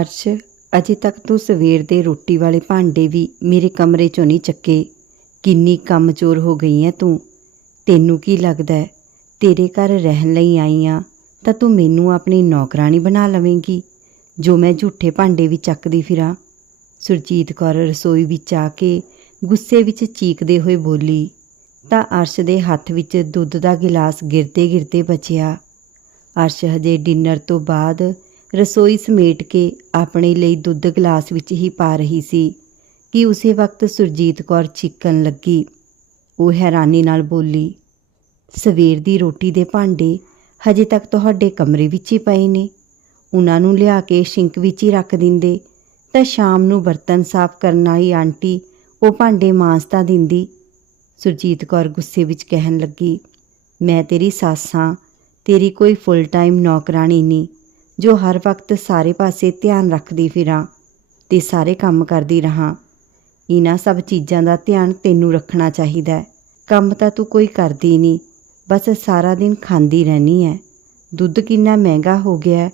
ਅਰਸ਼, ਅਜੇ ਤੱਕ ਤੂੰ ਸਵੇਰ ਦੇ ਰੋਟੀ ਵਾਲੇ ਭਾਂਡੇ ਵੀ ਮੇਰੇ ਕਮਰੇ ਚੋਂ ਨਹੀਂ ਚੱਕੇ। ਕਿੰਨੀ ਕੰਮਚੋਰ ਹੋ ਗਈ ਐ ਤੂੰ। ਤੈਨੂੰ ਕੀ ਲੱਗਦਾ ਤੇਰੇ ਘਰ ਰਹਿਣ ਲਈ ਆਈ ਆ, ਤਾਂ ਤੂੰ ਮੈਨੂੰ ਆਪਣੀ ਨੌਕਰਾਨੀ ਬਣਾ ਲਵੇਂਗੀ, ਜੋ ਮੈਂ ਝੂਠੇ ਭਾਂਡੇ ਵੀ ਚੱਕਦੀ ਫਿਰਾਂ। ਸੁਰਜੀਤ ਕੌਰ ਰਸੋਈ ਵਿੱਚ ਆ ਕੇ ਗੁੱਸੇ ਵਿੱਚ ਚੀਕਦੇ ਹੋਏ ਬੋਲੀ, ਤਾਂ ਅਰਸ਼ ਦੇ ਹੱਥ ਵਿੱਚ ਦੁੱਧ ਦਾ ਗਿਲਾਸ ਗਿਰਦੇ ਗਿਰਦੇ ਬਚਿਆ। ਅਰਸ਼ ਹਜੇ ਡਿਨਰ ਤੋਂ ਬਾਅਦ ਰਸੋਈ ਸਮੇਟ ਕੇ ਆਪਣੇ ਲਈ ਦੁੱਧ ਗਲਾਸ ਵਿੱਚ ਹੀ ਪਾ ਰਹੀ ਸੀ ਕਿ ਉਸੇ ਵਕਤ ਸੁਰਜੀਤ ਕੌਰ ਚੀਕਣ ਲੱਗੀ। ਉਹ ਹੈਰਾਨੀ ਨਾਲ ਬੋਲੀ, ਸਵੇਰ ਦੀ ਰੋਟੀ ਦੇ ਭਾਂਡੇ ਹਜੇ ਤੱਕ ਤੁਹਾਡੇ ਕਮਰੇ ਵਿੱਚ ਹੀ ਪਏ ਨੇ। ਉਹਨਾਂ ਨੂੰ ਲਿਆ ਕੇ ਸ਼ਿੰਕ ਵਿੱਚ ਹੀ ਰੱਖ ਦਿੰਦੇ। ਤਾਂ ਸ਼ਾਮ ਨੂੰ ਬਰਤਨ ਸਾਫ਼ ਕਰਨ ਆਈ ਆਂਟੀ ਉਹ ਭਾਂਡੇ ਮਾਂਜਤਾ ਦਿੰਦੀ। ਸੁਰਜੀਤ ਕੌਰ ਗੁੱਸੇ ਵਿੱਚ ਕਹਿਣ ਲੱਗੀ, ਮੈਂ ਤੇਰੀ ਸੱਸ ਹਾਂ, ਤੇਰੀ ਕੋਈ ਫੁੱਲ ਟਾਈਮ ਨੌਕਰਾਣੀ ਨਹੀਂ। ਜੋ ਹਰ ਵਕਤ ਸਾਰੇ ਪਾਸੇ ਧਿਆਨ ਰੱਖਦੀ ਫਿਰਾਂ ਤੇ ਸਾਰੇ ਕੰਮ ਕਰਦੀ ਰਹਾ। ਇਹਨਾਂ ਸਭ ਚੀਜ਼ਾਂ ਦਾ ਧਿਆਨ ਤੈਨੂੰ ਰੱਖਣਾ ਚਾਹੀਦਾ ਹੈ। ਕੰਮ ਤਾਂ ਤੂੰ ਕੋਈ ਕਰਦੀ ਨਹੀਂ, ਬਸ ਸਾਰਾ ਦਿਨ ਖਾਂਦੀ ਰਹਿਣੀ ਹੈ ਦੁੱਧ ਕਿੰਨਾ ਮਹਿੰਗਾ ਹੋ ਗਿਆ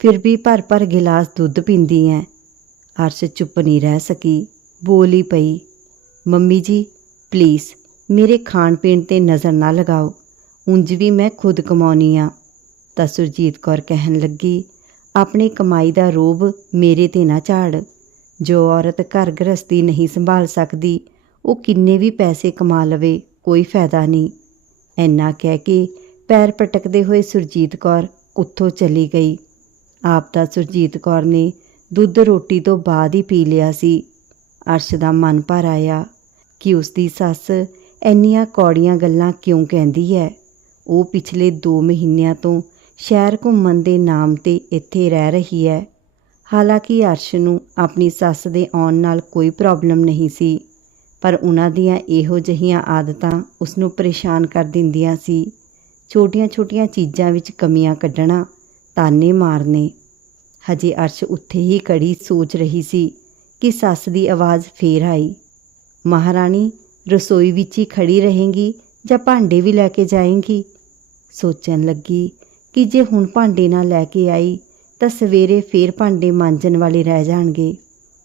ਫਿਰ ਵੀ ਭਰ ਭਰ ਗਿਲਾਸ ਦੁੱਧ ਪੀਂਦੀ ਹੈ ਅਰਸ਼ ਚੁੱਪ ਨਹੀਂ ਰਹਿ ਸਕੀ, ਬੋਲੀ ਪਈ, ਮੰਮੀ ਜੀ ਪਲੀਜ਼ ਮੇਰੇ ਖਾਣ ਪੀਣ ਤੇ ਨਜ਼ਰ ਨਾ ਲਗਾਓ, ਉਂਝ ਵੀ ਮੈਂ ਖੁਦ ਕਮਾਉਣੀ ਆ। ਤਾਂ ਸੁਰਜੀਤ ਕੌਰ ਕਹਿਣ ਲੱਗੀ, ਆਪਣੀ ਕਮਾਈ ਦਾ ਰੋਬ ਮੇਰੇ ਤੇ ਨਾ ਝਾੜ। ਜੋ ਔਰਤ ਘਰ ਗ੍ਰਸਤੀ ਨਹੀਂ ਸੰਭਾਲ ਸਕਦੀ, ਉਹ ਕਿੰਨੇ ਵੀ ਪੈਸੇ ਕਮਾ ਲਵੇ, ਕੋਈ ਫਾਇਦਾ ਨਹੀਂ। ਐਨਾ ਕਹਿ ਕੇ ਪੈਰ ਪਟਕਦੇ ਹੋਏ ਸੁਰਜੀਤ ਕੌਰ ਉੱਥੋਂ ਚਲੀ ਗਈ। ਆਪ ਤਾਂ ਸੁਰਜੀਤ ਕੌਰ ਨੇ ਦੁੱਧ ਰੋਟੀ ਤੋਂ ਬਾਅਦ ਹੀ ਪੀ ਲਿਆ ਸੀ। ਅਰਸ਼ ਦਾ ਮਨ ਭਰ ਆਇਆ ਕਿ ਉਸ ਦੀ ਸੱਸ ਇੰਨੀਆਂ ਕੌੜੀਆਂ ਗੱਲਾਂ ਕਿਉਂ ਕਹਿੰਦੀ ਹੈ। ਉਹ ਪਿਛਲੇ 2 ਮਹੀਨਿਆਂ ਤੋਂ ਸ਼ਹਿਰ ਘੁੰਮਣ ਦੇ ਨਾਮ ਤੇ ਇੱਥੇ ਰਹਿ ਰਹੀ ਹੈ। ਹਾਲਾਂਕਿ ਅਰਸ਼ ਨੂੰ ਆਪਣੀ ਸੱਸ ਦੇ ਆਉਣ ਨਾਲ ਕੋਈ ਪ੍ਰੋਬਲਮ ਨਹੀਂ ਸੀ, ਪਰ ਉਹਨਾਂ ਦੀਆਂ ਇਹੋ ਜਿਹੀਆਂ ਆਦਤਾਂ ਉਸ ਨੂੰ ਪਰੇਸ਼ਾਨ ਕਰ ਦਿੰਦੀਆਂ ਸੀ। ਛੋਟੀਆਂ-ਛੋਟੀਆਂ ਚੀਜ਼ਾਂ ਵਿੱਚ ਕਮੀਆਂ ਕੱਢਣਾ ਤਾਨੇ ਮਾਰਨੇ। ਹਜੇ ਅਰਸ਼ ਉੱਥੇ ਹੀ ਖੜੀ ਸੋਚ ਰਹੀ ਸੀ ਕਿ ਸੱਸ ਦੀ ਆਵਾਜ਼ ਫੇਰ ਆਈ, ਮਹਾਰਾਣੀ, ਰਸੋਈ ਵਿੱਚ ਹੀ ਖੜੀ ਰਹੇਂਗੀ ਜਾਂ ਭਾਂਡੇ ਵੀ ਲੈ ਕੇ ਜਾਏਂਗੀ? ਸੋਚਣ ਲੱਗੀ। ਕਿ ਜੇ ਹੁਣ ਭਾਂਡੇ ਨਾ ਲੈ ਕੇ ਆਈ, ਤਾਂ ਸਵੇਰੇ ਫੇਰ ਭਾਂਡੇ ਮਾਂਜਣ ਵਾਲੇ ਰਹਿ ਜਾਣਗੇ।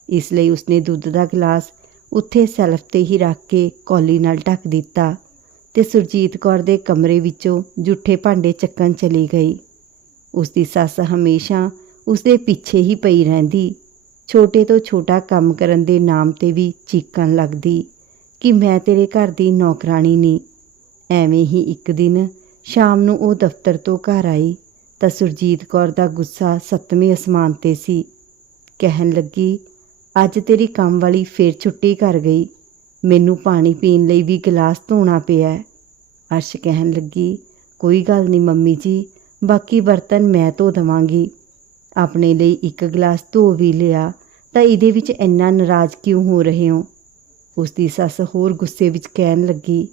ਇਸ ਲਈ ਉਸਨੇ ਦੁੱਧ ਦਾ ਗਲਾਸ ਉੱਥੇ ਸੈਲਫ ਤੇ ਹੀ ਰੱਖ ਕੇ ਕੌਲੀ ਨਾਲ ਢੱਕ ਦਿੱਤਾ ਤੇ ਸੁਰਜੀਤ ਕੌਰ ਦੇ ਕਮਰੇ ਵਿੱਚੋਂ ਜੁੱਠੇ ਭਾਂਡੇ ਚੱਕਣ ਚਲੀ ਗਈ। ਉਸ ਦੀ ਸੱਸ ਹਮੇਸ਼ਾ ਉਸ ਦੇ ਪਿੱਛੇ ਹੀ ਪਈ ਰਹਿੰਦੀ। ਛੋਟੇ ਤੋਂ ਛੋਟਾ ਕੰਮ ਕਰਨ ਦੇ ਨਾਮ ਤੇ ਵੀ ਚੀਕਣ ਲੱਗਦੀ ਕਿ ਮੈਂ ਤੇਰੇ ਘਰ ਦੀ ਨੌਕਰਾਨੀ ਨਹੀਂ ਐਵੇਂ ਹੀ ਇੱਕ ਦਿਨ ਸ਼ਾਮ ਨੂੰ ਉਹ ਦਫ਼ਤਰ ਤੋਂ ਘਰ ਆਈ ਤਾਂ ਸੁਰਜੀਤ ਕੌਰ ਦਾ ਗੁੱਸਾ ਸੱਤਵੇਂ ਅਸਮਾਨ ਤੇ ਸੀ। ਕਹਿਣ ਲੱਗੀ, ਅੱਜ ਤੇਰੀ ਕੰਮ ਵਾਲੀ ਫੇਰ ਛੁੱਟੀ ਕਰ ਗਈ। ਮੈਨੂੰ ਪਾਣੀ ਪੀਣ ਲਈ ਵੀ ਗਲਾਸ ਧੋਣਾ ਪਿਆ ਅਰਸ਼ ਕਹਿਣ ਲੱਗੀ, ਕੋਈ ਗੱਲ ਨਹੀਂ ਮੰਮੀ ਜੀ, ਬਾਕੀ ਬਰਤਨ ਮੈਂ ਧੋ ਦਵਾਂਗੀ। ਆਪਣੇ ਲਈ ਇੱਕ ਗਲਾਸ ਧੋ ਵੀ ਲਿਆ, ਤਾਂ ਇਹਦੇ ਵਿੱਚ ਇੰਨਾ ਨਾਰਾਜ਼ ਕਿਉਂ ਹੋ ਰਹੇ ਹੋ? ਉਸ ਦੀ ਸੱਸ ਹੋਰ ਗੁੱਸੇ ਵਿੱਚ ਕਹਿਣ ਲੱਗੀ,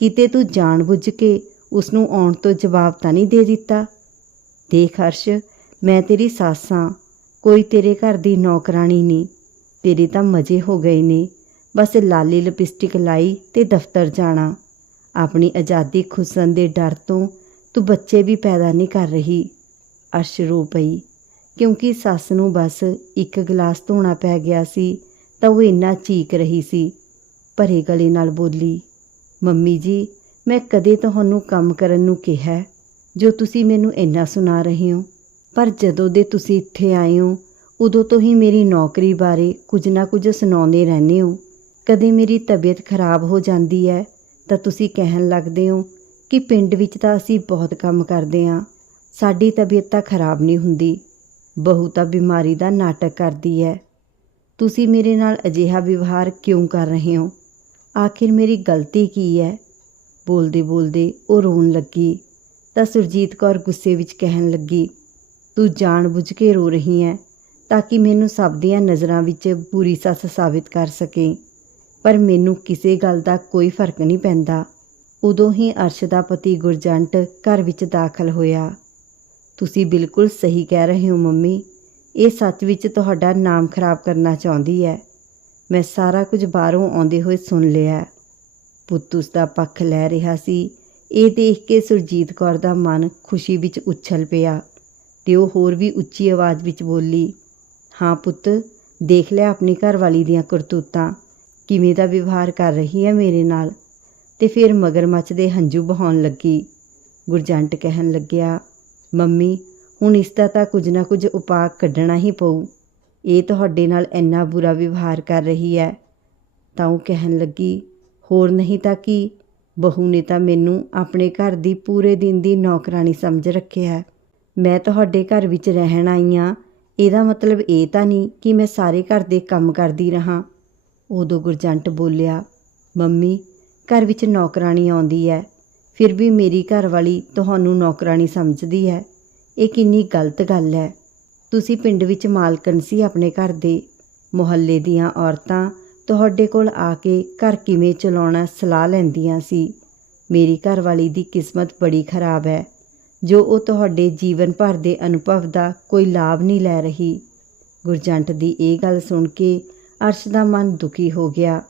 ਕਿਤੇ ਤੂੰ ਜਾਣਬੁੱਝ ਕੇ ਉਸ ਨੂੰ ਆਉਣ ਤੋਂ ਜਵਾਬ ਤਾਂ ਨਹੀਂ ਦੇ ਦਿੱਤਾ। ਦੇਖ ਹਰਸ਼, ਮੈਂ ਤੇਰੀ ਸੱਸ ਹਾਂ ਕੋਈ ਤੇਰੇ ਘਰ ਦੀ ਨੌਕਰਾਨੀ ਨਹੀਂ। ਤੇਰੇ ਤਾਂ ਮਜ਼ੇ ਹੋ ਗਏ ਨੇ। ਬਸ ਲਾਲੀ ਲਿਪਸਟਿਕ ਲਾਈ ਤੇ ਦਫ਼ਤਰ ਜਾਣਾ। ਆਪਣੀ ਆਜ਼ਾਦੀ ਖੁਸਣ ਦੇ ਡਰ ਤੋਂ ਤੂੰ ਬੱਚੇ ਵੀ ਪੈਦਾ ਨਹੀਂ ਕਰ ਰਹੀ। ਅਰਸ਼ ਰੋ ਪਈ। ਕਿਉਂਕਿ ਸੱਸ ਨੂੰ ਬਸ ਇੱਕ ਗਲਾਸ ਧੋਣਾ ਪੈ ਗਿਆ ਸੀ, ਤਾਂ ਉਹ ਇੰਨਾ ਚੀਕ ਰਹੀ ਸੀ। ਭਰੇ ਗਲੇ ਨਾਲ ਬੋਲੀ, ਮੰਮੀ ਜੀ ਮੈਂ ਕਦੇ ਤੁਹਾਨੂੰ ਕੰਮ ਕਰਨ ਨੂੰ ਕਿਹਾ ਜੋ ਤੁਸੀਂ ਮੈਨੂੰ ਇੰਨਾ ਸੁਣਾ ਰਹੇ ਹੋ। ਪਰ ਜਦੋਂ ਦੇ ਤੁਸੀਂ ਇੱਥੇ ਆਏ ਹੋ, ਉਦੋਂ ਤੋਂ ਹੀ ਮੇਰੀ ਨੌਕਰੀ ਬਾਰੇ ਕੁਝ ਨਾ ਕੁਝ ਸੁਣਾਉਂਦੇ ਰਹਿੰਦੇ ਹੋ। ਕਦੇ ਮੇਰੀ ਤਬੀਅਤ ਖਰਾਬ ਹੋ ਜਾਂਦੀ ਹੈ, ਤਾਂ ਤੁਸੀਂ ਕਹਿਣ ਲੱਗਦੇ ਹੋ ਕਿ ਪਿੰਡ ਵਿੱਚ ਤਾਂ ਅਸੀਂ ਬਹੁਤ ਕੰਮ ਕਰਦੇ ਹਾਂ। ਸਾਡੀ ਤਬੀਅਤ ਤਾਂ ਖਰਾਬ ਨਹੀਂ ਹੁੰਦੀ। ਬਹੂ ਤਾਂ ਬਿਮਾਰੀ ਦਾ ਨਾਟਕ ਕਰਦੀ ਹੈ। ਤੁਸੀਂ ਮੇਰੇ ਨਾਲ ਅਜਿਹਾ ਵਿਵਹਾਰ ਕਿਉਂ ਕਰ ਰਹੇ ਹੋ? ਆਖਿਰ ਮੇਰੀ ਗਲਤੀ ਕੀ ਹੈ? ਬੋਲਦੇ ਬੋਲਦੇ ਉਹ ਰੋਣ ਲੱਗੀ। ਤਾਂ ਸੁਰਜੀਤ ਕੌਰ ਗੁੱਸੇ ਵਿੱਚ ਕਹਿਣ ਲੱਗੀ, ਤੂੰ ਜਾਣਬੁੱਝ ਕੇ ਰੋ ਰਹੀ ਹੈ ਤਾਂ ਕਿ ਮੈਨੂੰ ਸਭ ਦੀਆਂ ਨਜ਼ਰਾਂ ਵਿੱਚ ਬੁਰੀ ਸੱਸ ਸਾਬਿਤ ਕਰ ਸਕੇ। ਪਰ ਮੈਨੂੰ ਕਿਸੇ ਗੱਲ ਦਾ ਕੋਈ ਫ਼ਰਕ ਨਹੀਂ ਪੈਂਦਾ। ਉਦੋਂ ਹੀ ਅਰਸ਼ ਦਾ ਪਤੀ ਗੁਰਜੰਟ ਘਰ ਵਿੱਚ ਦਾਖਲ ਹੋਇਆ। ਤੁਸੀਂ ਬਿਲਕੁਲ ਸਹੀ ਕਹਿ ਰਹੇ ਹੋ ਮੰਮੀ। ਇਹ ਸੱਚ ਵਿੱਚ ਤੁਹਾਡਾ ਨਾਮ ਖਰਾਬ ਕਰਨਾ ਚਾਹੁੰਦੀ ਹੈ ਮੈਂ ਸਾਰਾ ਕੁਝ ਬਾਹਰੋਂ ਆਉਂਦੇ ਹੋਏ ਸੁਣ ਲਿਆ। ਪੁੱਤ ਉਸ ਦਾ ਪੱਖ ਲੈ ਰਿਹਾ ਸੀ। ਇਹ ਦੇਖ ਕੇ ਸੁਰਜੀਤ ਕੌਰ ਦਾ ਮਨ ਖੁਸ਼ੀ ਵਿੱਚ ਉਛਲ ਪਿਆ ਤੇ ਉਹ ਹੋਰ ਵੀ ਉੱਚੀ ਆਵਾਜ਼ ਵਿੱਚ ਬੋਲੀ, ਹਾਂ ਪੁੱਤ, ਦੇਖ ਲਿਆ ਆਪਣੀ ਘਰਵਾਲੀ ਦੀਆਂ ਕਰਤੂਤਾਂ। ਕਿਵੇਂ ਦਾ ਵਿਵਹਾਰ ਕਰ ਰਹੀ ਹੈ ਮੇਰੇ ਨਾਲ? ਤੇ ਫਿਰ ਮਗਰਮੱਛ ਦੇ ਹੰਝੂ ਬਹਾਉਣ ਲੱਗੀ। ਗੁਰਜੰਟ ਕਹਿਣ ਲੱਗਿਆ, ਮੰਮੀ, ਹੁਣ ਇਸ ਦਾ ਤਾਂ ਕੁਝ ਨਾ ਕੁਝ ਉਪਾਅ ਕੱਢਣਾ ਹੀ ਪਊ। ਇਹ ਤੁਹਾਡੇ ਨਾਲ ਇੰਨਾ ਬੁਰਾ ਵਿਵਹਾਰ ਕਰ ਰਹੀ ਹੈ ਤਾਂ ਉਹ ਕਹਿਣ ਲੱਗੀ ਹੋਰ ਨਹੀਂ ਤਾਂ ਕੀ? ਬਹੂ ਨੇ ਤਾਂ ਮੈਨੂੰ ਆਪਣੇ ਘਰ ਦੀ ਪੂਰੇ ਦਿਨ ਦੀ ਨੌਕਰਾਨੀ ਸਮਝ ਰੱਖਿਆ ਹੈ। ਮੈਂ ਤੁਹਾਡੇ ਘਰ ਵਿੱਚ ਰਹਿਣ ਆਈ ਹਾਂ। ਇਹਦਾ ਮਤਲਬ ਇਹ ਤਾਂ ਨਹੀਂ ਕਿ ਮੈਂ ਸਾਰੇ ਘਰ ਦੇ ਕੰਮ ਕਰਦੀ ਰਹਾ। ਉਦੋਂ ਗੁਰਜੰਟ ਬੋਲਿਆ, ਮੰਮੀ, ਘਰ ਵਿੱਚ ਨੌਕਰਾਨੀ ਆਉਂਦੀ ਹੈ। ਫਿਰ ਵੀ ਮੇਰੀ ਘਰਵਾਲੀ ਤੁਹਾਨੂੰ ਨੌਕਰਾਨੀ ਸਮਝਦੀ ਹੈ। ਇਹ ਕਿੰਨੀ ਗਲਤ ਗੱਲ ਹੈ। ਤੁਸੀਂ ਪਿੰਡ ਵਿੱਚ ਮਾਲਕਣ ਸੀ ਆਪਣੇ ਘਰ ਦੇ। ਮੁਹੱਲੇ ਦੀਆਂ ਔਰਤਾਂ ਤੁਹਾਡੇ ਕੋਲ ਆ ਕੇ ਘਰ ਕਿਵੇਂ ਚਲਾਉਣਾ ਸਲਾਹ ਲੈਂਦੀਆਂ ਸੀ? ਮੇਰੀ ਘਰਵਾਲੀ ਦੀ ਕਿਸਮਤ ਬੜੀ ਖਰਾਬ ਹੈ, ਜੋ ਉਹ ਤੁਹਾਡੇ ਜੀਵਨ ਭਰ ਦੇ ਅਨੁਭਵ ਦਾ ਕੋਈ ਲਾਭ ਨਹੀਂ ਲੈ ਰਹੀ। ਗੁਰਜੰਟ ਦੀ ਇਹ ਗੱਲ ਸੁਣ ਕੇ ਅਰਸ਼ ਦਾ ਮਨ ਦੁਖੀ ਹੋ ਗਿਆ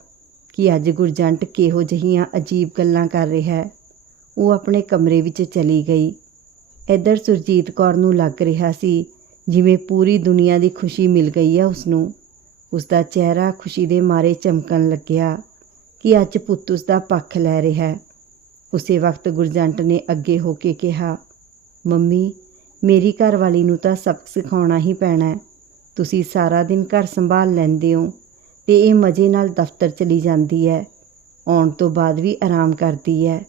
ਕਿ ਅੱਜ ਗੁਰਜੰਟ ਕਿਹੋ ਜਿਹੀਆਂ ਅਜੀਬ ਗੱਲਾਂ ਕਰ ਰਿਹਾ ਹੈ। ਉਹ ਆਪਣੇ ਕਮਰੇ ਵਿੱਚ ਚਲੀ ਗਈ। ਇੱਧਰ ਸੁਰਜੀਤ ਕੌਰ ਨੂੰ ਲੱਗ ਰਿਹਾ ਸੀ, ਜਿਵੇਂ ਪੂਰੀ ਦੁਨੀਆ ਦੀ ਖੁਸ਼ੀ ਮਿਲ ਗਈ ਹੈ ਉਸ ਨੂੰ ਉਸਦਾ ਚਿਹਰਾ ਖੁਸ਼ੀ ਦੇ ਮਾਰੇ ਚਮਕਣ ਲੱਗਿਆ ਕਿ ਅੱਜ ਪੁੱਤ ਉਸਦਾ ਪੱਖ ਲੈ ਰਿਹਾ ਹੈ। ਉਸੇ ਵਕਤ ਗੁਰਜੰਟ ਨੇ ਅੱਗੇ ਹੋ ਕੇ ਕਿਹਾ, ਮੰਮੀ, ਮੇਰੀ ਘਰਵਾਲੀ ਨੂੰ ਤਾਂ ਸਬਕ ਸਿਖਾਉਣਾ ਹੀ ਪੈਣਾ ਹੈ। ਤੁਸੀਂ ਸਾਰਾ ਦਿਨ ਘਰ ਸੰਭਾਲ ਲੈਂਦੇ ਹੋ ਤੇ ਇਹ ਮਜ਼ੇ ਨਾਲ ਦਫ਼ਤਰ ਚਲੀ ਜਾਂਦੀ ਹੈ। ਆਉਣ ਤੋਂ ਬਾਅਦ ਵੀ ਆਰਾਮ ਕਰਦੀ ਹੈ।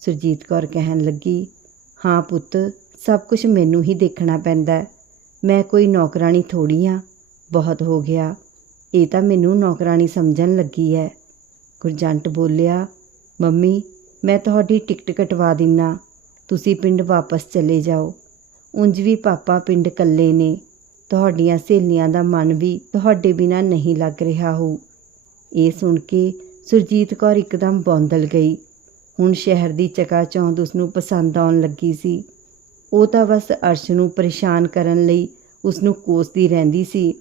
ਸੁਰਜੀਤ ਕੌਰ ਕਹਿਣ ਲੱਗੀ, ਹਾਂ ਪੁੱਤ, ਸਭ ਕੁਝ ਮੈਨੂੰ ਹੀ ਦੇਖਣਾ ਪੈਂਦਾ ਮੈਂ ਕੋਈ ਨੌਕਰਾਨੀ ਥੋੜੀ ਆ ਬਹੁਤ ਹੋ ਗਿਆ। ਇਹ ਤਾਂ ਮੈਨੂੰ ਨੌਕਰਾਨੀ ਸਮਝਣ ਲੱਗੀ ਹੈ। ਗੁਰਜੰਟ ਬੋਲਿਆ, ਮੰਮੀ, ਮੈਂ ਤੁਹਾਡੀ ਟਿਕਟ ਕਟਵਾ ਦਿੰਨਾ। ਤੁਸੀਂ ਪਿੰਡ ਵਾਪਸ ਚਲੇ ਜਾਓ। ਉਂਝ ਵੀ ਪਾਪਾ ਪਿੰਡ ਇਕੱਲੇ ਨੇ। ਤੁਹਾਡੀਆਂ ਸਹੇਲੀਆਂ ਦਾ ਮਨ ਵੀ ਤੁਹਾਡੇ ਬਿਨਾਂ ਨਹੀਂ ਲੱਗ ਰਿਹਾ ਹੋ ਇਹ ਸੁਣ ਕੇ ਸੁਰਜੀਤ ਕੌਰ ਇੱਕਦਮ ਬੌਂਦਲ ਗਈ। ਹੁਣ ਸ਼ਹਿਰ ਦੀ ਚਕਾਚੌਂਧ ਉਸ ਨੂੰ ਪਸੰਦ ਆਉਣ ਲੱਗੀ ਸੀ। ਉਹ ਤਾਂ ਬਸ ਅਰਸ਼ ਨੂੰ ਪਰੇਸ਼ਾਨ ਕਰਨ ਲਈ ਉਸ ਨੂੰ ਕੋਸਦੀ ਰਹਿੰਦੀ ਸੀ।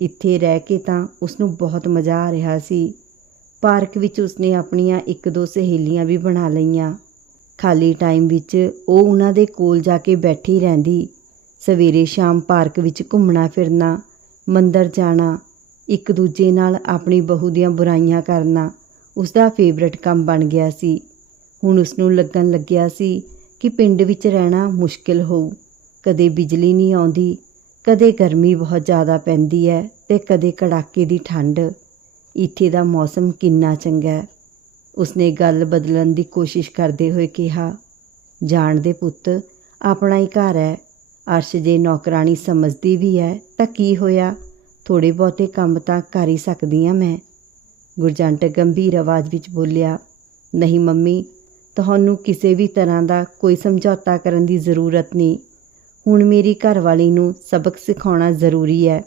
ਇੱਥੇ ਰਹਿ ਕੇ ਤਾਂ ਉਸ ਨੂੰ ਬਹੁਤ ਮਜ਼ਾ ਆ ਰਿਹਾ ਸੀ। ਪਾਰਕ ਵਿੱਚ ਉਸਨੇ ਆਪਣੀਆਂ ਇੱਕ ਦੋ ਸਹੇਲੀਆਂ ਵੀ ਬਣਾ ਲਈਆਂ। ਖਾਲੀ ਟਾਈਮ ਵਿੱਚ ਉਹ ਉਹਨਾਂ ਦੇ ਕੋਲ ਜਾ ਕੇ ਬੈਠੀ ਰਹਿੰਦੀ। ਸਵੇਰੇ ਸ਼ਾਮ ਪਾਰਕ ਵਿੱਚ ਘੁੰਮਣਾ ਫਿਰਨਾ, ਮੰਦਰ ਜਾਣਾ, ਇੱਕ ਦੂਜੇ ਨਾਲ ਆਪਣੀ ਬਹੂ ਦੀਆਂ ਬੁਰਾਈਆਂ ਕਰਨਾ ਉਸ ਦਾ ਫੇਵਰਟ ਕੰਮ ਬਣ ਗਿਆ ਸੀ। ਹੁਣ ਉਸ ਨੂੰ ਲੱਗਣ ਲੱਗਿਆ ਸੀ ਕਿ ਪਿੰਡ ਵਿੱਚ ਰਹਿਣਾ ਮੁਸ਼ਕਿਲ ਹੋਊ। ਕਦੇ ਬਿਜਲੀ ਨਹੀਂ ਆਉਂਦੀ ਕਦੇ ਗਰਮੀ ਬਹੁਤ ਜ਼ਿਆਦਾ ਪੈਂਦੀ ਹੈ ਤੇ ਕਦੇ ਕੜਾਕੇ ਦੀ ਠੰਡ। ਇੱਥੇ ਦਾ ਮੌਸਮ ਕਿੰਨਾ ਚੰਗਾ ਹੈ। ਉਸਨੇ ਗੱਲ ਬਦਲਣ ਦੀ ਕੋਸ਼ਿਸ਼ ਕਰਦੇ ਹੋਏ ਕਿਹਾ, ਜਾਣ ਦੇ ਪੁੱਤ, ਆਪਣਾ ਹੀ ਘਰ ਹੈ। ਅਰਸ਼ ਜੇ ਨੌਕਰਾਨੀ ਸਮਝਦੀ ਵੀ ਹੈ ਤਾਂ ਕੀ ਹੋਇਆ? ਥੋੜੇ ਬਹੁਤੇ ਕੰਮ ਤਾਂ ਕਰ ਹੀ ਸਕਦੀ ਹਾਂ ਮੈਂ। ਗੁਰਜੰਟ ਗੰਭੀਰ ਆਵਾਜ਼ ਵਿੱਚ ਬੋਲਿਆ, ਨਹੀਂ ਮੰਮੀ, ਤੁਹਾਨੂੰ ਕਿਸੇ ਵੀ ਤਰ੍ਹਾਂ ਦਾ ਕੋਈ ਸਮਝੌਤਾ ਕਰਨ ਦੀ ਜ਼ਰੂਰਤ ਨਹੀਂ। ਹੁਣ ਮੇਰੀ ਘਰਵਾਲੀ ਨੂੰ ਸਬਕ ਸਿਖਾਉਣਾ ਜ਼ਰੂਰੀ ਹੈ।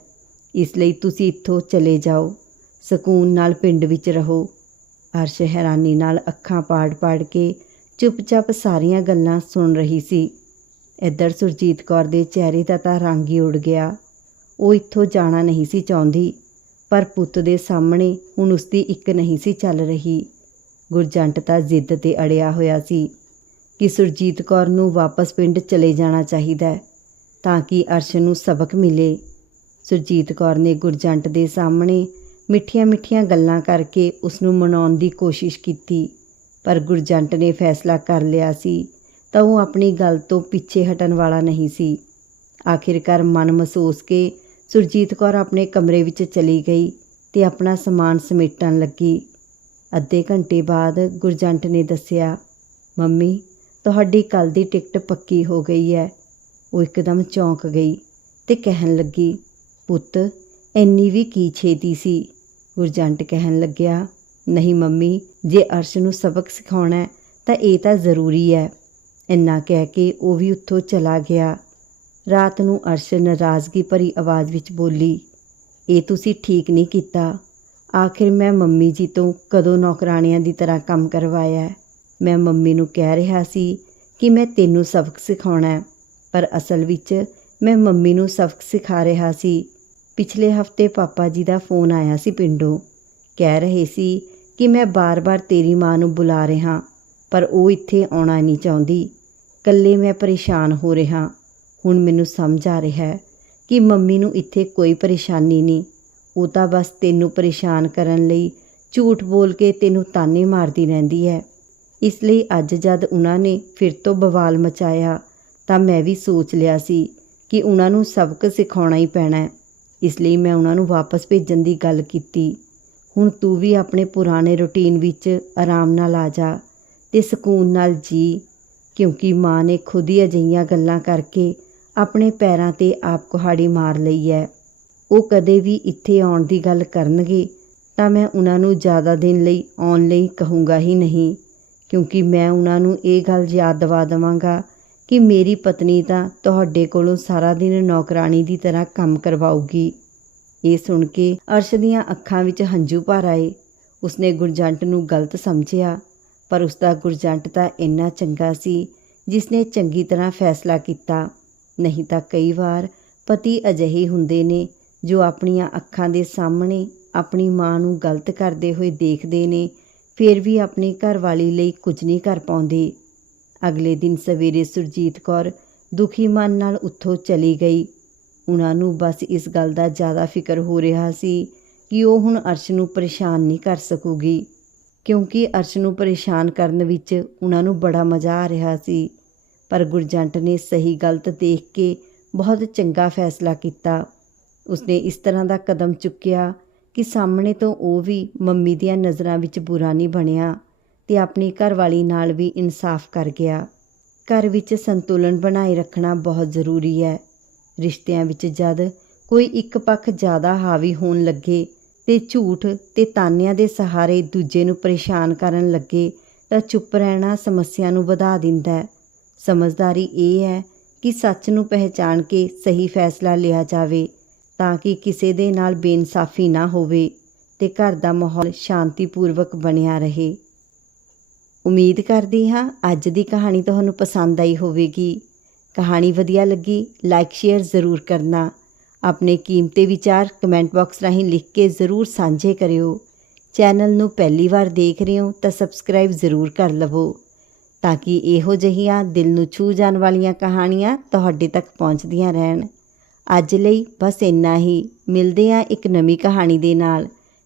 ਇਸ ਲਈ ਤੁਸੀਂ ਇੱਥੋਂ ਚਲੇ ਜਾਓ। ਸਕੂਨ ਨਾਲ ਪਿੰਡ ਵਿੱਚ ਰਹੋ। ਅਰਸ਼ ਹੈਰਾਨੀ ਨਾਲ ਅੱਖਾਂ ਪਾੜ-ਪਾੜ ਕੇ ਚੁੱਪਚਾਪ ਸਾਰੀਆਂ ਗੱਲਾਂ ਸੁਣ ਰਹੀ ਸੀ। ਇੱਧਰ ਸੁਰਜੀਤ ਕੌਰ ਦੇ ਚਿਹਰੇ ਦਾ ਤਾਂ ਰੰਗ ਹੀ ਉੜ ਗਿਆ। ਉਹ ਇੱਥੋਂ ਜਾਣਾ ਨਹੀਂ ਸੀ ਚਾਹੁੰਦੀ, ਪਰ ਪੁੱਤ ਦੇ ਸਾਹਮਣੇ ਹੁਣ ਉਸਦੀ ਇੱਕ ਨਹੀਂ ਸੀ ਚੱਲ ਰਹੀ। ਗੁਰਜੰਟ ਤਾਂ ਜ਼ਿੱਦ ਤੇ ਅੜਿਆ ਹੋਇਆ ਸੀ ਕਿ ਸੁਰਜੀਤ ਕੌਰ ਨੂੰ ਵਾਪਸ ਪਿੰਡ ਚਲੇ ਜਾਣਾ ਚਾਹੀਦਾ ਹੈ। ਤਾਂ ਕਿ ਅਰਸ਼ ਨੂੰ ਸਬਕ ਮਿਲੇ। ਸੁਰਜੀਤ ਕੌਰ ਨੇ ਗੁਰਜੰਟ ਦੇ ਸਾਹਮਣੇ ਮਿੱਠੀਆਂ-ਮਿੱਠੀਆਂ ਗੱਲਾਂ ਕਰਕੇ ਉਸ ਨੂੰ ਮਨਾਉਣ ਦੀ ਕੋਸ਼ਿਸ਼ ਕੀਤੀ, ਪਰ ਗੁਰਜੰਟ ਨੇ ਫੈਸਲਾ ਕਰ ਲਿਆ ਸੀ ਤਾਂ ਉਹ ਆਪਣੀ ਗੱਲ ਤੋਂ ਪਿੱਛੇ ਹਟਣ ਵਾਲਾ ਨਹੀਂ ਸੀ। ਆਖਿਰਕਾਰ ਮਨ ਮਹਿਸੂਸ ਕੇ ਸੁਰਜੀਤ ਕੌਰ ਆਪਣੇ ਕਮਰੇ ਵਿੱਚ ਚਲੀ ਗਈ ਤੇ ਆਪਣਾ ਸਮਾਨ ਸਮੇਟਣ ਲੱਗੀ। ਅੱਧੇ ਘੰਟੇ ਬਾਅਦ ਗੁਰਜੰਟ ਨੇ ਦੱਸਿਆ, ਮੰਮੀ, ਤੁਹਾਡੀ ਕੱਲ ਦੀ ਟਿਕਟ ਪੱਕੀ ਹੋ ਗਈ ਹੈ। ਉਹ ਇੱਕਦਮ ਚੌਂਕ ਗਈ ਤੇ ਕਹਿਣ ਲੱਗੀ, ਪੁੱਤ, ਇੰਨੀ ਵੀ ਕੀ ਛੇਤੀ ਸੀ? ਗੁਰਜੰਟ ਕਹਿਣ ਲੱਗਿਆ, ਨਹੀਂ ਮੰਮੀ, ਜੇ ਅਰਸ਼ ਨੂੰ ਸਬਕ ਸਿਖਾਉਣਾ ਤਾਂ ਇਹ ਤਾਂ ਜ਼ਰੂਰੀ ਹੈ। ਇੰਨਾ ਕਹਿ ਕੇ ਉਹ ਵੀ ਉੱਥੋਂ ਚਲਾ ਗਿਆ। ਰਾਤ ਨੂੰ ਅਰਸ਼ ਨਾਰਾਜ਼ਗੀ ਭਰੀ ਆਵਾਜ਼ ਵਿੱਚ ਬੋਲੀ, ਇਹ ਤੁਸੀਂ ਠੀਕ ਨਹੀਂ ਕੀਤਾ। ਆਖਿਰ ਮੈਂ ਮੰਮੀ ਜੀ ਤੋਂ ਕਦੋਂ ਨੌਕਰਾਣੀਆਂ ਦੀ ਤਰ੍ਹਾਂ ਕੰਮ ਕਰਵਾਇਆ ਮੈਂ ਮੰਮੀ ਨੂੰ ਕਹਿ ਰਿਹਾ ਸੀ ਕਿ ਮੈਂ ਤੈਨੂੰ ਸਬਕ ਸਿਖਾਉਣਾ ਪਰ ਅਸਲ ਵਿੱਚ ਮੈਂ ਮੰਮੀ ਨੂੰ ਸਬਕ ਸਿਖਾ ਰਿਹਾ ਸੀ। ਪਿਛਲੇ ਹਫ਼ਤੇ ਪਾਪਾ ਜੀ ਦਾ ਫੋਨ ਆਇਆ ਸੀ ਪਿੰਡੋਂ। ਕਹਿ ਰਹੇ ਸੀ ਕਿ ਮੈਂ ਬਾਰ-ਬਾਰ ਤੇਰੀ ਮਾਂ ਨੂੰ ਬੁਲਾ ਰਿਹਾ, ਪਰ ਉਹ ਇੱਥੇ ਆਉਣਾ ਨਹੀਂ ਚਾਹੁੰਦੀ। ਕੱਲੇ ਮੈਂ ਪਰੇਸ਼ਾਨ ਹੋ ਰਿਹਾ। ਹੁਣ ਮੈਨੂੰ ਸਮਝ ਆ ਰਿਹਾ ਹੈ ਕਿ ਮੰਮੀ ਨੂੰ ਇੱਥੇ ਕੋਈ ਪਰੇਸ਼ਾਨੀ ਨਹੀਂ। ਉਹ ਤਾਂ ਬਸ ਤੈਨੂੰ ਪਰੇਸ਼ਾਨ ਕਰਨ ਲਈ ਝੂਠ ਬੋਲ ਕੇ ਤੈਨੂੰ ਤਾਨੇ ਮਾਰਦੀ ਰਹਿੰਦੀ ਹੈ। ਇਸ ਲਈ ਅੱਜ ਜਦ ਉਹਨਾਂ ਨੇ ਫਿਰ ਤੋਂ ਬਵਾਲ ਮਚਾਇਆ ਤਾਂ ਮੈਂ ਵੀ ਸੋਚ ਲਿਆ ਸੀ ਕਿ ਉਹਨਾਂ ਨੂੰ ਸਬਕ ਸਿਖਾਉਣਾ ਹੀ ਪੈਣਾ ਹੈ। ਇਸ ਲਈ ਮੈਂ ਉਹਨਾਂ ਨੂੰ ਵਾਪਸ ਭੇਜਣ ਦੀ ਗੱਲ ਕੀਤੀ। ਹੁਣ ਤੂੰ ਵੀ ਆਪਣੇ ਪੁਰਾਣੇ ਰੁਟੀਨ ਵਿੱਚ ਆਰਾਮ ਨਾਲ ਆ ਜਾ ਤੇ ਸਕੂਨ ਨਾਲ ਜੀ, ਕਿਉਂਕਿ ਮਾਂ ਨੇ ਖੁਦ ਹੀ ਅਜਿਹੀਆਂ ਗੱਲਾਂ ਕਰਕੇ ਆਪਣੇ ਪੈਰਾਂ ਤੇ ਆਪ ਕੁਹਾੜੀ ਮਾਰ ਲਈ ਹੈ। ਉਹ ਕਦੇ ਵੀ ਇੱਥੇ ਆਉਣ ਦੀ ਗੱਲ ਕਰਨਗੇ ਤਾਂ ਮੈਂ ਉਹਨਾਂ ਨੂੰ ਜ਼ਿਆਦਾ ਦਿਨ ਲਈ ਆਉਣ ਲਈ ਕਹੂੰਗਾ ਹੀ ਨਹੀਂ, ਕਿਉਂਕਿ ਮੈਂ ਉਹਨਾਂ ਨੂੰ ਇਹ ਗੱਲ ਯਾਦ ਦਿਵਾ ਦੇਵਾਂਗਾ ਕਿ ਮੇਰੀ ਪਤਨੀ ਤਾਂ ਤੁਹਾਡੇ ਕੋਲੋਂ ਸਾਰਾ ਦਿਨ ਨੌਕਰਾਨੀ ਦੀ ਤਰ੍ਹਾਂ ਕੰਮ ਕਰਵਾਊਗੀ। ਇਹ ਸੁਣ ਕੇ ਅਰਸ਼ ਦੀਆਂ ਅੱਖਾਂ ਵਿੱਚ ਹੰਝੂ ਭਰ ਆਏ। ਉਸਨੇ ਗੁਰਜੰਟ ਨੂੰ ਗਲਤ ਸਮਝਿਆ, ਪਰ ਉਸਦਾ ਗੁਰਜੰਟ ਤਾਂ ਇੰਨਾ ਚੰਗਾ ਸੀ ਜਿਸਨੇ ਚੰਗੀ ਤਰ੍ਹਾਂ ਫੈਸਲਾ ਕੀਤਾ। ਨਹੀਂ ਤਾਂ ਕਈ ਵਾਰ ਪਤੀ ਅਜਿਹੇ ਹੁੰਦੇ ਨੇ ਜੋ ਆਪਣੀਆਂ ਅੱਖਾਂ ਦੇ ਸਾਹਮਣੇ ਆਪਣੀ ਮਾਂ ਨੂੰ ਗਲਤ ਕਰਦੇ ਹੋਏ ਦੇਖਦੇ ਨੇ, ਫਿਰ ਵੀ ਆਪਣੀ ਘਰਵਾਲੀ ਲਈ ਕੁਝ ਨਹੀਂ ਕਰ ਪਾਉਂਦੇ। ਅਗਲੇ ਦਿਨ ਸਵੇਰੇ ਸੁਰਜੀਤ ਕੌਰ ਦੁਖੀ ਮਨ ਨਾਲ ਉੱਥੋਂ ਚਲੀ ਗਈ। ਉਹਨਾਂ ਨੂੰ ਬਸ ਇਸ ਗੱਲ ਦਾ ਜ਼ਿਆਦਾ ਫਿਕਰ ਹੋ ਰਿਹਾ ਸੀ ਕਿ ਉਹ ਹੁਣ ਅਰਸ਼ ਨੂੰ ਪਰੇਸ਼ਾਨ ਨਹੀਂ ਕਰ ਸਕੂਗੀ। ਕਿਉਂਕਿ ਅਰਸ਼ ਨੂੰ ਪਰੇਸ਼ਾਨ ਕਰਨ ਵਿੱਚ ਉਹਨਾਂ ਨੂੰ ਬੜਾ ਮਜ਼ਾ ਆ ਰਿਹਾ ਸੀ। ਪਰ ਗੁਰਜੰਟ ਨੇ ਸਹੀ ਗਲਤ ਦੇਖ ਕੇ ਬਹੁਤ ਚੰਗਾ ਫੈਸਲਾ ਕੀਤਾ। ਉਸਨੇ ਇਸ ਤਰ੍ਹਾਂ ਦਾ ਕਦਮ ਚੁੱਕਿਆ ਕਿ ਸਾਹਮਣੇ ਤੋਂ ਉਹ ਵੀ ਮੰਮੀ ਦੀਆਂ ਨਜ਼ਰਾਂ ਵਿੱਚ ਬੁਰਾ ਨਹੀਂ ਬਣਿਆ। ਤੇ ਆਪਣੀ ਘਰਵਾਲੀ ਨਾਲ ਵੀ ਇਨਸਾਫ ਕਰ ਗਿਆ। ਘਰ ਵਿੱਚ ਸੰਤੁਲਨ ਬਣਾਏ ਰੱਖਣਾ ਬਹੁਤ ਜ਼ਰੂਰੀ ਹੈ। ਰਿਸ਼ਤਿਆਂ ਵਿੱਚ ਜਦ ਕੋਈ ਇੱਕ ਪੱਖ ਜ਼ਿਆਦਾ ਹਾਵੀ ਹੋਣ ਲੱਗੇ ਤੇ ਝੂਠ ਤੇ ਤਾਨਿਆਂ ਦੇ ਸਹਾਰੇ ਦੂਜੇ ਨੂੰ ਪਰੇਸ਼ਾਨ ਕਰਨ ਲੱਗੇ ਤਾਂ ਚੁੱਪ ਰਹਿਣਾ ਸਮੱਸਿਆ ਨੂੰ ਵਧਾ ਦਿੰਦਾ ਹੈ। ਸਮਝਦਾਰੀ ਇਹ ਹੈ ਕਿ ਸੱਚ ਨੂੰ ਪਹਿਚਾਣ ਕੇ ਸਹੀ ਫੈਸਲਾ ਲਿਆ ਜਾਵੇ ਤਾਂ ਕਿ ਕਿਸੇ ਦੇ ਨਾਲ ਬੇਇਨਸਾਫੀ ਨਾ ਹੋਵੇ ਤੇ ਘਰ ਦਾ ਮਾਹੌਲ ਸ਼ਾਂਤੀਪੂਰਵਕ ਬਣਿਆ ਰਹੇ। ਉਮੀਦ ਕਰਦੀ ਹਾਂ ਅੱਜ ਦੀ ਕਹਾਣੀ ਤੁਹਾਨੂੰ ਪਸੰਦ ਆਈ ਹੋਵੇਗੀ। ਕਹਾਣੀ ਵਧੀਆ ਲੱਗੀ ਲਾਈਕ ਸ਼ੇਅਰ ਜ਼ਰੂਰ ਕਰਨਾ। ਆਪਣੇ ਕੀਮਤੀ ਵਿਚਾਰ ਕਮੈਂਟ ਬਾਕਸ ਰਾਹੀਂ ਲਿਖ ਕੇ ਜ਼ਰੂਰ ਸਾਂਝੇ ਕਰਿਓ। ਚੈਨਲ ਨੂੰ ਪਹਿਲੀ ਵਾਰ ਦੇਖ ਰਹੇ ਹੋ ਤਾਂ ਸਬਸਕ੍ਰਾਈਬ ਜ਼ਰੂਰ ਕਰ ਲਵੋ, ਤਾਂ ਕਿ ਇਹੋ ਜਿਹੀਆਂ ਦਿਲ ਨੂੰ ਛੂ ਜਾਣ ਵਾਲੀਆਂ ਕਹਾਣੀਆਂ ਤੁਹਾਡੇ ਤੱਕ ਪਹੁੰਚਦੀਆਂ ਰਹਿਣ। ਅੱਜ ਲਈ ਬਸ ਇੰਨਾ ਹੀ। ਮਿਲਦੇ ਹਾਂ ਇੱਕ ਨਵੀਂ ਕਹਾਣੀ ਦੇ ਨਾਲ।